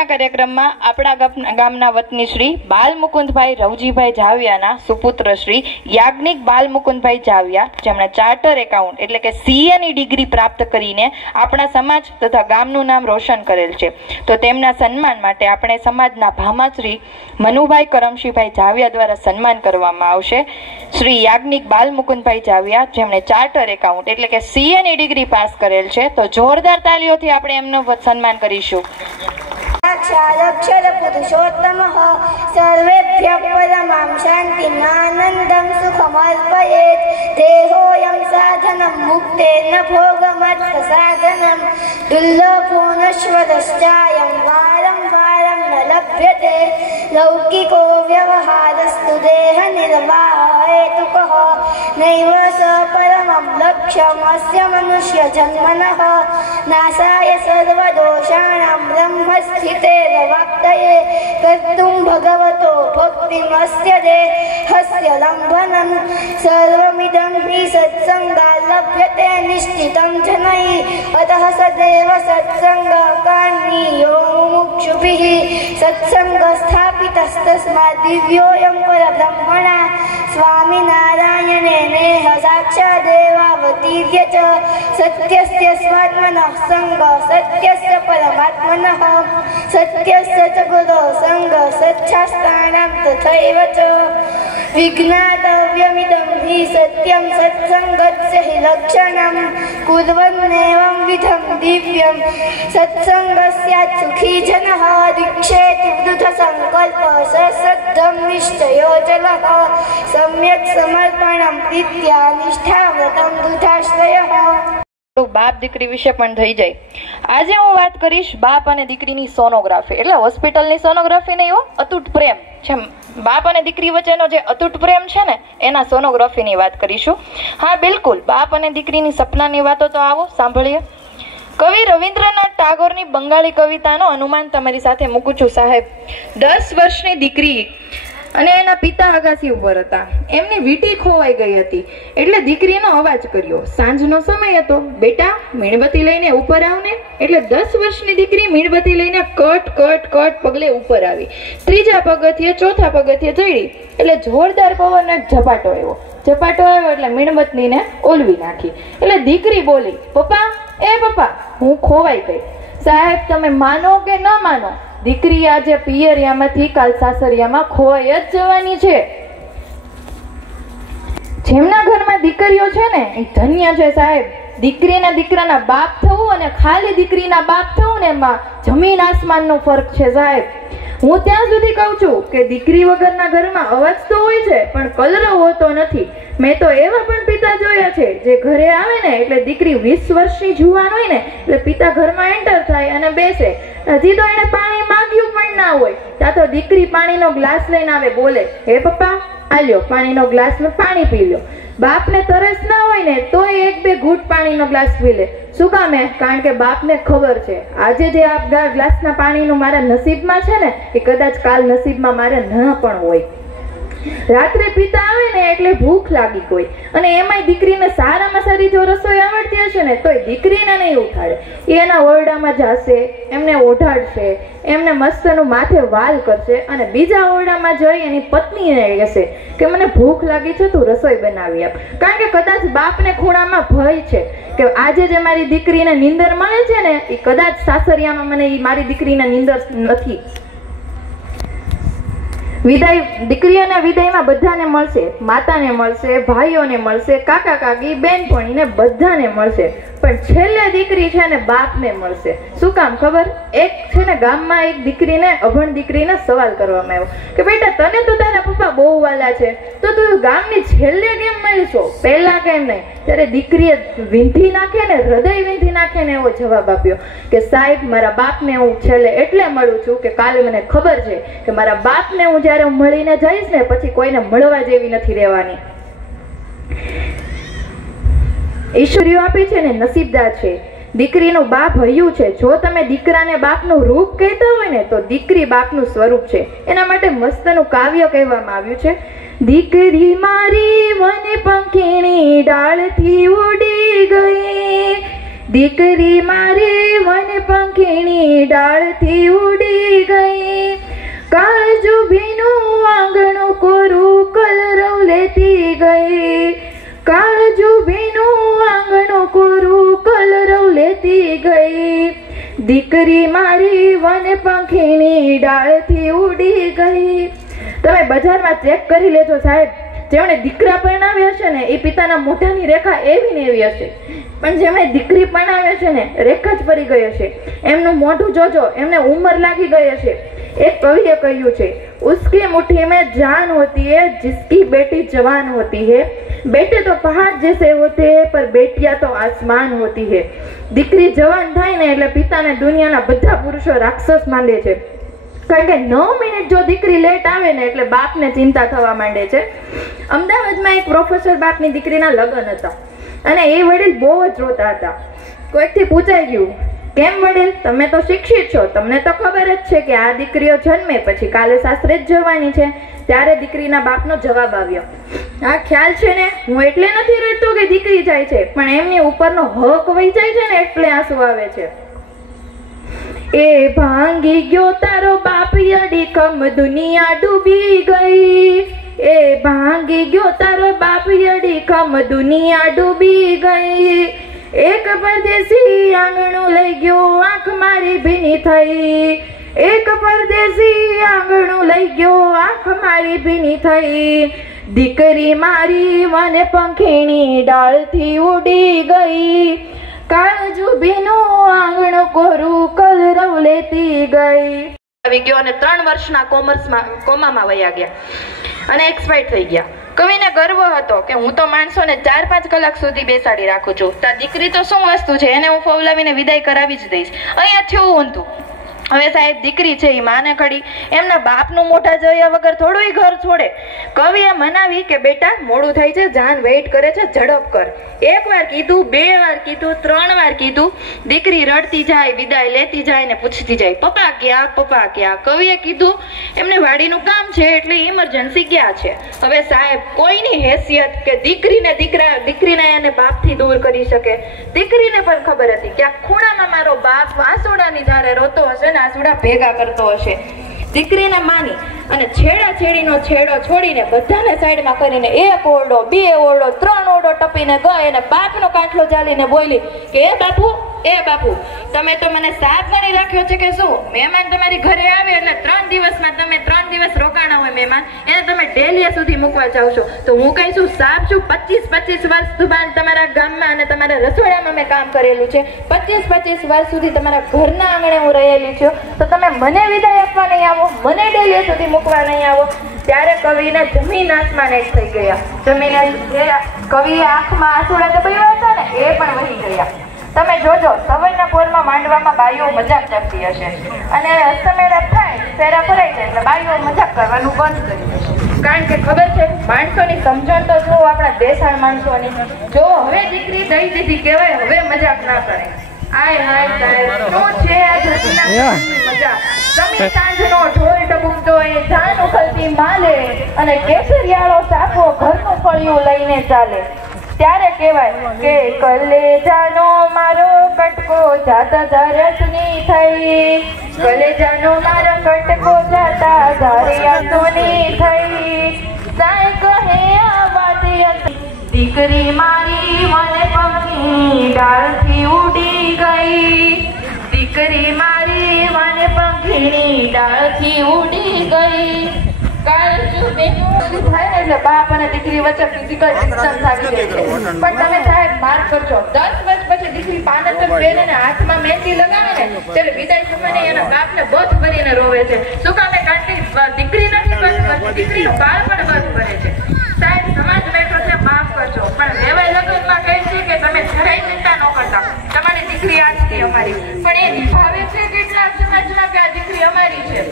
આજના કાર્યક્રમમાં આપણા ગામના વતની શ્રી બાલમુકુંદભાઈ રવજીભાઈ જાવિયાના સુપુત્ર શ્રી યાજ્ઞિક બાલમુકુંદભાઈ જાવિયા, જેમણે ચાર્ટર એકાઉન્ટ એટલે કે CA ની ડિગ્રી પ્રાપ્ત કરીને આપણા સમાજ તથા ગામનું નામ રોશન કરેલ છે, તો તેમના સન્માન માટે આપણે સમાજના ભામા શ્રી મનુભાઈ કરમશીભાઈ જાવિયા દ્વારા સન્માન કરવામાં આવશે. શ્રી યાજ્ઞિક બાલમુકુંદભાઈ જાવિયા, જેમણે ચાર્ટર એકાઉન્ટ એટલે કે CA ની ડિગ્રી પાસ કરેલ છે, તો જોરદાર તાલીઓથી આપણે એમનું સન્માન કરીશું. साक्षादक्षर पुरुषोत्तमः सर्वेभ्यः परमां शान्तिम् आनन्दं सुखमर्पयेत्. देहोऽयं साधनं मुक्तेन भोगमर्थसाधनं दुर्लभो नश्वरश्चायं वारं वारं न लभ्यते. लौकिको व्यवहारस्तु देहनिर्वाहेतुकः नैव स परमं लक्ष्यमस्य मनुष्यजन्मनः. नाशाय सर्वदोषाणां ब्रह्मस्थिते वाप्तये कर्तुं भगवतो भक्तिमस्य देहस्य लम्भनं. सर्वमिदं हि सत्सङ्गात् लभ्यते निश्चितं जनैः. अतः सदैव सत्सङ्गकार्णीयो मुमुक्षुभिः सत्सङ्गः स्थापितस्तस्मात् दिव्योऽयं परब्रह्मणा स्वामिनारायणेनेह साक्षादेवावतीर्य च. सत्यस्य स्वात्मनः सङ्गः सत्यस्य परमात्मनः सत्यस्य च गुरो सङ्गः सच्छास्त्राणां तथैव च. विज्ञातव्यमिदं हि सत्यं सत्सङ्गस्य हि लक्षणं. कुर्वन्नेवं विधं दिव्यं सत्सङ्गस्यात् सुखी जनः. दीक्षेति वृथसङ्कल्पः स सद्धं निश्चयोजलः. सम्यक् समर्पणं प्रीत्या निष्ठाव्रतं वृथाश्रयः. બાપ દીકરી વિશે પણ થઈ જાય. આજે હું વાત કરીશ બાપ અને દીકરીની સોનોગ્રાફી, એટલે હોસ્પિટલની સોનોગ્રાફી નહીં હો, અતૂટ પ્રેમ છે. બાપ અને દીકરી વચ્ચેનો જે અતૂટ પ્રેમ છે ને, એના સોનોગ્રાફીની વાત કરીશું. હા બિલકુલ, બાપ અને દીકરીની સપનાની વાતો તો આવો સાંભળીએ. કવિ રવિન્દ્રનાથ ટાગોરની બંગાળી કવિતાનો અનુમાન તમારી સાથે મૂકું છું સાહેબ. 10 વર્ષની દીકરી અને એના પિતા અગાસી ઉપર હતા. એમની વીંટી ખોવાઈ ગઈ હતી, એટલે દીકરીનો અવાજ કર્યો. સાંજનો સમય હતો. બેટા, મીણબત્તી લઈને ઉપર આવને. એટલે 10 વર્ષની દીકરી મીણબત્તી લઈને કટ કટ કટ પગલે ઉપર આવી. 3જા પગથિયે 4થા પગથિયે ચડી એટલે જોરદાર પવનનો એક ઝપાટો આવ્યો. ઝપાટો આવ્યો એટલે મીણબત્તીને ઓલવી નાખી. એટલે દીકરી બોલી, પપ્પા, એ પપ્પા, હું ખોવાઈ ગઈ. સાહેબ, તમે માનો કે ન માનો, દીકરી આજે પિયરિયામાંથી કાલ સાસરિયામાં ખોવાઈ જ જવાની છે. જેમના ઘરમાં દીકરીઓ છે ને, એ ધન્ય છે સાહેબ. દીકરીના દીકરાના બાપ થવું અને ખાલી દીકરીના બાપ થવું ને, એમાં જમીન આસમાનનો ફરક છે સાહેબ. હું ત્યાં સુધી કહું છું કે દીકરી વગરના ઘરમાં અવાજ તો હોય છે, પણ કલરવ હોતો નથી. મેં તો એવા પણ પિતા જોયા છે જે ઘરે આવે ને એટલે દીકરી 20 વર્ષની જુવાન હોય ને એટલે પિતા ઘરમાં એન્ટર થાય અને બેસે. હજી તો એને પાણી માંગ્યું પણ ના હોય, ત્યાં તો દીકરી પાણીનો ગ્લાસ લઈને આવે, બોલે, હે પપ્પા, આ લ્યો પાણીનો ગ્લાસ, મેં પાણી પી લ્યો. બાપને તરસ ના હોય ને તો 1-2 ઘૂંટ પાણીનો ગ્લાસ પી લે. શું કામ? કારણ કે બાપને ખબર છે આજે જે આ ગ્લાસના પાણીનું મારા નસીબમાં છે ને, એ કદાચ કાલ નસીબમાં મારે ન પણ હોય. રાત્રે પિતા આવે ને એટલે ભૂખ લાગી હોય, અને એમાંય દીકરીને સારામાં સારી જો રસોઈ આવડતી હશે ને તોય દીકરીને નહીં ઉઠાડે. એ એના ઓરડામાં જશે, એમને ઓઢાડશે, એમને મસ્તનું માથે વાલ કરશે, અને બીજા ઓરડામાં જઈ એની પત્નીને કહેશે કે મને ભૂખ લાગી છે, તું રસોઈ બનાવી આપ. કારણ કે કદાચ બાપને ખૂણામાં ભય છે કે આજે જે મારી દીકરીને નીંદર મળે છે ને, એ કદાચ સાસરિયામાં મને એ મારી દીકરીને નીંદર નથી. વિદાય, દીકરીઓના વિદાયમાં બધાને મળશે, માતાને મળશે, ભાઈઓને મળશે, કાકા કાકી, બેનપણીને બધાને મળશે, પણ છેલ્લે દીકરી છે ને બાપને મળશે. શું કામ ખબર? એક છે ને ગામમાં એક દીકરીને, અભણ દીકરીને સવાલ કરવામાં આવ્યો કે બેટા, તને તો તારા પપ્પા બહુ વાલા છે, તો તું ગામની છેલ્લે કેમ મળશો, પહેલા કેમ નહીં? ત્યારે દીકરીએ વીંધી નાખે ને, હૃદય વીંધી નાખે ને એવો જવાબ આપ્યો કે સાહેબ, મારા બાપને હું છેલ્લે એટલે મળું છું કે કાલે મને ખબર છે કે મારા બાપને હું જ્યારે મળીને જઈશ ને પછી કોઈને મળવા જેવી નથી રહેવાની. ઈશ્વરીઓ આપી છે ને, નસીબદાર છે. દીકરીનું બાપ હૈયું છે. જો તમે દીકરાને બાપનું રૂપ કહેતા હોય ને તો દીકરી બાપનું સ્વરૂપ છે. એના માટે મસ્તનું કાવ્ય કહેવામાં આવ્યું છે. દીકરી મારી વન પંખીણી ડાળથી ઉડી ગઈ, દીકરી મારી વન પંખીની ડાળથી ઉડી ગઈ, કાળજુ ભીનું આંગણું કોરું કલરવ લેતી ગઈ, કાળજુ ભીનું આંગણું કોરું કલરવ લેતી ગઈ, દીકરી મારી વન પંખીની ડાળથી ઉડી ગઈ. તમે બજારમાં ચેક કરી લેજો સાહેબ, જેમણે દીકરા પરણાવ્યા છે ને એ પિતાના મોઢાની રેખા એવી ને એવી હશે, પણ જેમણે દીકરી પરણાવ્યા છે ને રેખા જ પડી ગઈ હશે. એમનું મોઢું જોજો, એમને ઉંમર લાગી ગઈ હશે. એક કવિએ કહ્યું છે, ઉસકી મુઠ્ઠી में जान होती है जिसकी बेटी जवान होती है, बेटे तो पहाड़ जैसे होते हैं पर बेटियां तो आसमान होती है. દીકરી જવાન થાય ને એટલે પિતાને દુનિયાના બધા પુરુષો રાક્ષસ માંડે છે, કારણ કે 9 મિનિટ જો દીકરી લેટ આવે ને એટલે બાપને ચિંતા થવા માંડે છે. અમદાવાદમાં એક પ્રોફેસર બાપની દીકરીના લગ્ન હતા અને એ વડીલ બહુ જ રોતા હતા. કોઈકથી પૂછાઈ ગયું, કેમ વડીલ, તમે તો શિક્ષિત છો, તમને તો ખબર જ છે કે આ દીકરીઓ જન્મે પછી કાલે સાસરે જ જવાની છે. ત્યારે દીકરીના બાપનો જવાબ આવ્યો, આ ખ્યાલ છે ને, હું એટલે નથી રડતો કે દીકરી જાય છે, પણ એમની ઉપરનો હક વહી જાય છે ને એટલે આંસુ આવે છે. એ ભાંગી ગયો તારો બાપ યડીખમ દુનિયા ડૂબી ગઈ, એ ભાંગી ગયો તારો બાપ યડીખમ દુનિયા ડૂબી ગઈ, એક પરદેશી આંગણું લઈ ગયો આંખ મારી ભીની થઈ, એક પરદેશી આંગણું લઈ ગયો આંખ મારી ભીની થઈ, દીકરી મારી વન પંખીની ડાળથી ઉડી ગઈ, કાળજુ ભીનું આંગણું કોરું કલરવ લેતી ગઈ. આવી ગયો અને 3 વર્ષના કોમામાં વયા ગયા અને એક્સપાયર થઈ ગયા. કવિને ગર્વ હતો કે હું તો માણસોને 4-5 કલાક સુધી બેસાડી રાખું છું, તાર દીકરી તો શું વસ્તુ છે, એને હું ફવલાવીને વિદાય કરાવી જ દઈશ. અહીંયા થયું ઊંધું. હવે સાહેબ દીકરી છે એ માને ખડી, એમના બાપનું મોઢા જોયા વગર થોડું ઘર છોડે. કવિએ મનાવી કે બેટા મોડું થાય છે, જાન વેઇટ કરે છે, ઝડપ કર. 1 વાર કીધું, 2 વાર કીધું, 3 વાર કીધું. દીકરી રડતી જાય, વિદાય લેતી જાય ને પૂછતી જાય, પપ્પા ક્યાં, પપ્પા ક્યાં. કવિએ કીધું એમને વાડીનું કામ છે એટલે ઇમરજન્સી ગયા છે. હવે સાહેબ કોઈની હેસિયત કે દીકરીને એને બાપથી દૂર કરી શકે. દીકરીને પણ ખબર હતી કે આ ખૂણામાં મારો બાપ આંસુડાની ધારે રોતો હશે ને આંસુડા ભેગા કરતો હશે. દીકરીને માની અને છેડાછેડીનો છેડો છોડીને બધાને સાઈડમાં કરીને 1 ઓરડો, 2 ઓરડો, 3 ઓરડો ટપીને ગઈ અને બાપનો કાંઠલો ચાલીને બોલી કે એ બાપુ તમે તો મને સાપ ગણી રાખ્યો છે કે શું? મહેમાન તમારી ઘરે આવે એટલે 3 દિવસમાં તમે 3 દિવસ રોકાણા હોય મહેમાન, એને તમે ડેલિયા સુધી મૂકવા જાવ છો, તો હું કઈ શું સાપ છું? 25 વર્ષ સુધી તમારા ગામમાં અને તમારા રસોડામાં મેં કામ કરેલું છે, 25 વર્ષ સુધી તમારા ઘરના આંગણે હું રહેલી છું, તો તમે મને વિદાય આપવા નહીં આવો, મને ડેલિયા સુધી મૂકવા નહીં આવો. ત્યારે કવિને જમીન આસમાન એક થઈ ગયા. કવિએ આંખમાં આંસુડા દબાવ્યા હતા ને એ પણ વહી ગયા. તમે જોજો સવારના પોરમાં માંડવામાં બાઈઓ મજાક કરતી હશે અને અસ્તમેળાપ થાય ફેરા ફરાઈ જાય એટલે બાઈઓ મજાક કરવાનું બંધ કરી દેશે, કારણ કે ખબર છે માણસોની સમજણ તો જો આપણા દેશાળ માણસોની, જો હવે દીકરી દઈ દીધી કહેવાય, હવે મજાક ના કરે. આય હાય સાહેબ શું છે આ જસીના મજા. સમી સાંજનો ઢોલ ડબુકતો એ ધાન ઉખલતી માલે અને કેસરિયાળો સાફો ઘરનું ફળિયું લઈને ચાલે. ત્યારે કહેવાય કે કલેજાનો મારો કટકો જાતા ધારસની થઈ, કલેજાનો મારો કટકો જાતા ધારિયાસોની થઈ. સાય કહે આ વાત દીકરી મારી વન પંખી ડાળથી ઉડી ગઈ, દીકરી મારી વન પંખીની ડાળથી ઉડી ગઈ. એટલે બાપ અને દીકરી વચ્ચે ફિઝિકલ ડિસ્ટન્સ આવી જાય છે, પણ તમે સાહેબ માર્ક કરજો 10 વર્ષ પછી દીકરી પાનતર પહેરીને હાથમાં મહેંદી લગાવે ને ત્યારે વિદાય સમયે એના બાપને બધ ભરીને રોવે છે. શું કામે? કારણ કે દીકરી નથી બધ કરતી, દીકરીનું બાળ પણ બધ ભરે છે. સાહેબ સમાજ બેઠો છે, માફ કરજો, પણ લેવાય લગ્નમાં કહે છે કે તમે જરાય ચિંતા ન કરતા, તમારી દીકરી આજથી અમારી, પણ એ નિભાવે છે કેટલા સમાજમાં કે આ દીકરી અમારી છે.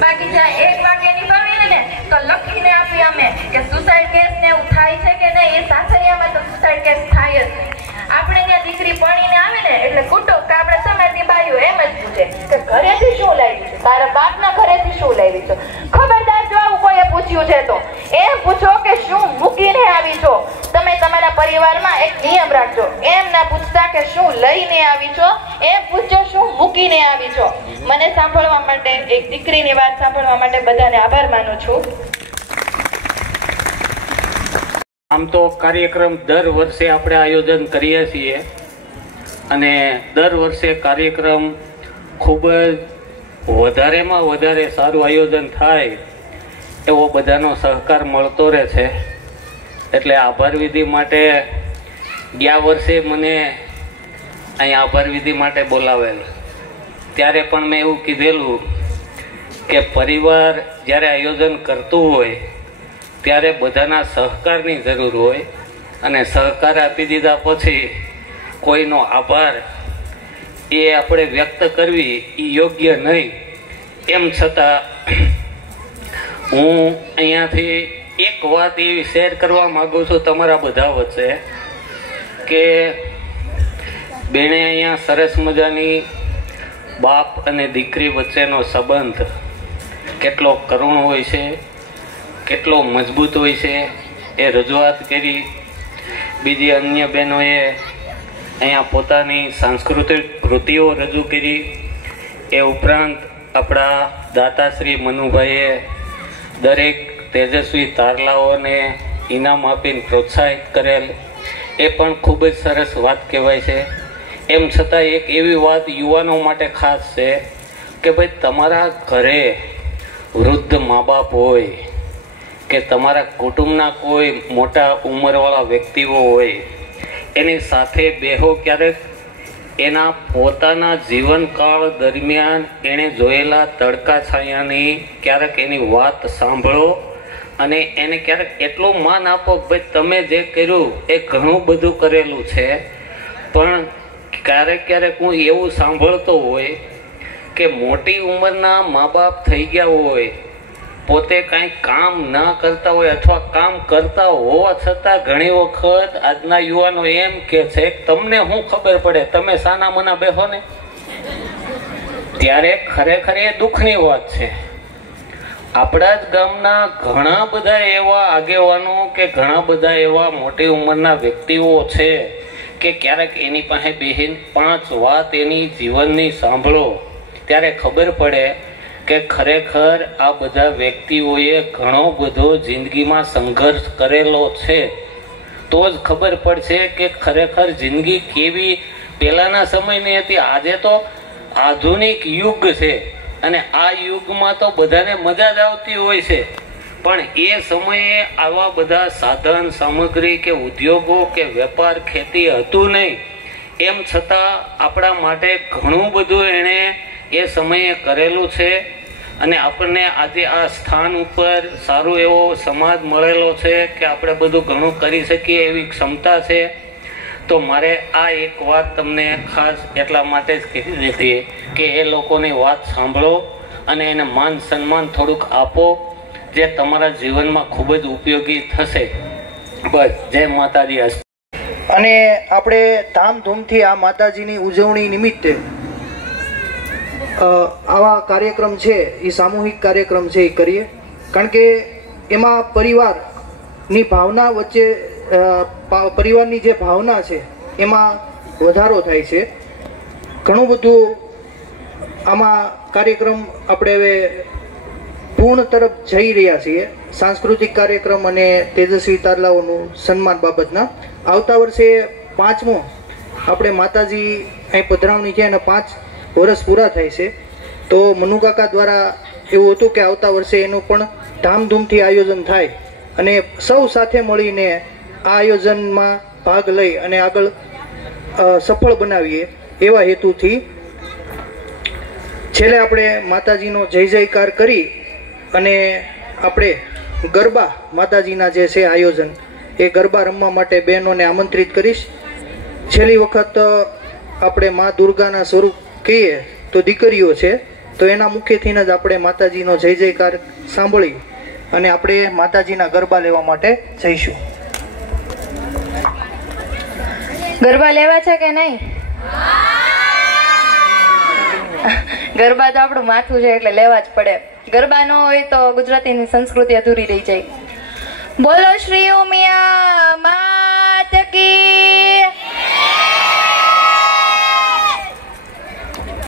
બાકી જ્યાં એક વાક્ય નિભાવીએ ને તો લખીને આપી અમે કે સુસાઇડ કેસ ને એવું થાય છે કે નહીં, એ સાસરિયામાં તો સુસાઇડ કેસ થાય જ નહીં. આપણે ત્યાં દીકરી પરણીને આવે ને એટલે કુટુંબ કે આપણે સમાજની બાઈઓ એમ જ પૂછે કે ઘરેથી શું લાવી છે, તારા બાપના ઘરેથી શું લાવી છો. ખબરદાર જો આવું કોઈએ પૂછ્યું છે તો એમ પૂછો કે શું મૂકીને આવી છો. તમે તમારા પરિવારમાં એક નિયમ રાખજો, એમ ના પૂછતા કે શું લઈને મને સાંભળવા માટે, એક દીકરીની વાત સાંભળવા માટે બધાને આભાર માનું છું. આમ તો કાર્યક્રમ દર વર્ષે આપણે આયોજન કરીએ છીએ અને દર વર્ષે કાર્યક્રમ ખૂબ જ વધારેમાં વધારે સારું આયોજન થાય એવો બધાનો સહકાર મળતો રહે છે. એટલે આભાર વિધિ માટે ગયા વર્ષે મને અહીંયા આભાર વિધિ માટે બોલાવેલ, ત્યારે પણ મેં એવું કીધેલું કે પરિવાર જ્યારે આયોજન કરતું હોય ત્યારે બધાના સહકારની જરૂર હોય અને સહકાર આપી દીધા પછી કોઈનો આભાર એ આપણે વ્યક્ત કરવી એ યોગ્ય નહીં. એમ છતાં હું અહીંયાથી એક વાત એવી શેર કરવા માગું છું તમારા બધા વચ્ચે કે બેને અહીંયા સરસ મજાની બાપ અને દીકરી વચ્ચેનો સંબંધ કેટલો કરુણ હોય છે, કેટલો મજબૂત હોય છે એ રજૂઆત કરી. બીજી અન્ય બહેનોએ અહીંયા પોતાની સાંસ્કૃતિક કૃતિઓ રજૂ કરી. એ ઉપરાંત આપણા દાતાશ્રી મનુભાઈએ દરેક તેજસ્વી તારલાઓને ઇનામ આપીને પ્રોત્સાહિત કરેલ, એ પણ ખૂબ જ સરસ વાત કહેવાય છે. એમ છતાં એક એવી વાત યુવાનો માટે ખાસ છે કે ભાઈ તમારા ઘરે વૃદ્ધ મા બાપ હોય કે તમારા કુટુંબના કોઈ મોટા ઉંમરવાળા વ્યક્તિઓ હોય, એની સાથે બેહો. ક્યારેક એના પોતાના જીવનકાળ દરમિયાન એણે જોયેલા તડકા છાયાની ક્યારેક એની વાત સાંભળો અને એને ક્યારેક એટલું માન આપો કે ભાઈ તમે જે કર્યું એ ઘણું બધું કરેલું છે. પણ ક્યારેક હું એવું સાંભળતો હોય કે મોટી ઉંમરના મા બાપ થઈ ગયા હોય, પોતે કાંઈ કામ ના કરતા હોય અથવા કામ કરતા હોવા છતાં ઘણી વખત આજના યુવાનો એમ કે છે તમને શું ખબર પડે, તમે સાના મના બેહો ને. ત્યારે ખરેખર એ દુઃખની વાત છે. આપણા જ ગામના ઘણા બધા એવા આગેવાનો કે ઘણા બધા એવા મોટી ઉંમરના વ્યક્તિઓ છે કે ક્યારેક એની પાસે બેહીન 5 વાત એની જીવનની સાંભળો ત્યારે ખબર પડે કે ખરેખર આ બધા વ્યક્તિઓએ ઘણો બધો જિંદગીમાં સંઘર્ષ કરેલો છે. તો જ ખબર પડશે કે ખરેખર જિંદગી કેવી પહેલાના સમયની હતી. આજે તો આધુનિક યુગ છે અને આ યુગમાં તો બધાને મજા જ આવતી હોય છે, પણ એ સમયે આવા બધા સાધન સામગ્રી કે ઉદ્યોગો કે વેપાર ખેતી હતું નહીં. એમ છતાં આપણા માટે ઘણું બધું એણે એ સમયે કરેલું છે અને આપણને આજે આ સ્થાન ઉપર સારો એવો સમાજ મળેલો છે કે આપણે બધું ઘણું કરી શકીએ એવી ક્ષમતા છે. તો મારે આ એક વાત તમને ખાસ એટલા માટે જ કીધી દીધી કે એ લોકોની વાત સાંભળો અને એને માન સન્માન થોડુંક આપો, જે તમારા જીવનમાં ખૂબ જ ઉપયોગી થશે. બસ, જય માતાજી. અને આપણે ધામધૂમથી આ માતાજીની ઉજવણી નિમિત્તે આવા કાર્યક્રમ છે એ સામૂહિક કાર્યક્રમ છે એ કરીએ, કારણ કે એમાં પરિવારની ભાવના વચ્ચે પરિવારની જે ભાવના છે એમાં વધારો થાય છે. ઘણું બધું આમાં કાર્યક્રમ આપણે હવે પૂર્ણ તરફ જઈ રહ્યા છીએ. સાંસ્કૃતિક કાર્યક્રમ અને તેજસ્વી તારલાઓનું સન્માન બાબતના આવતા વર્ષે 5મો આપણે માતાજી અહીં પધરાવણી છે અને 5 વર્ષ પૂરા થાય છે. તો મનુકાકા દ્વારા એવું હતું કે આવતા વર્ષે એનું પણ ધામધૂમથી આયોજન થાય અને સૌ સાથે મળીને આ આયોજનમાં ભાગ લઈ અને આગળ સફળ બનાવીએ એવા હેતુથી છેલ્લે આપણે માતાજીનો જય જયકાર કરી અને આપણે ગરબા માતાજીના જે છે આયોજન એ ગરબા રમવા માટે બહેનોને આમંત્રિત કરીશ. છેલ્લી વખત આપણે મા દુર્ગાના સ્વરૂપ કહીએ તો દીકરીઓ છે, તો એના મુખેથી જ આપણે માતાજીનો જય જયકાર સાંભળી અને આપણે માતાજીના ગરબા લેવા માટે જઈશું. ગરબા લેવા છે કે નહીં? ગરબા તો આપણું માથું છે એટલે લેવા જ પડે. ગરબા ન હોય તો ગુજરાતીની સંસ્કૃતિ અધૂરી રહી જાય. બોલો શ્રી ઉમિયા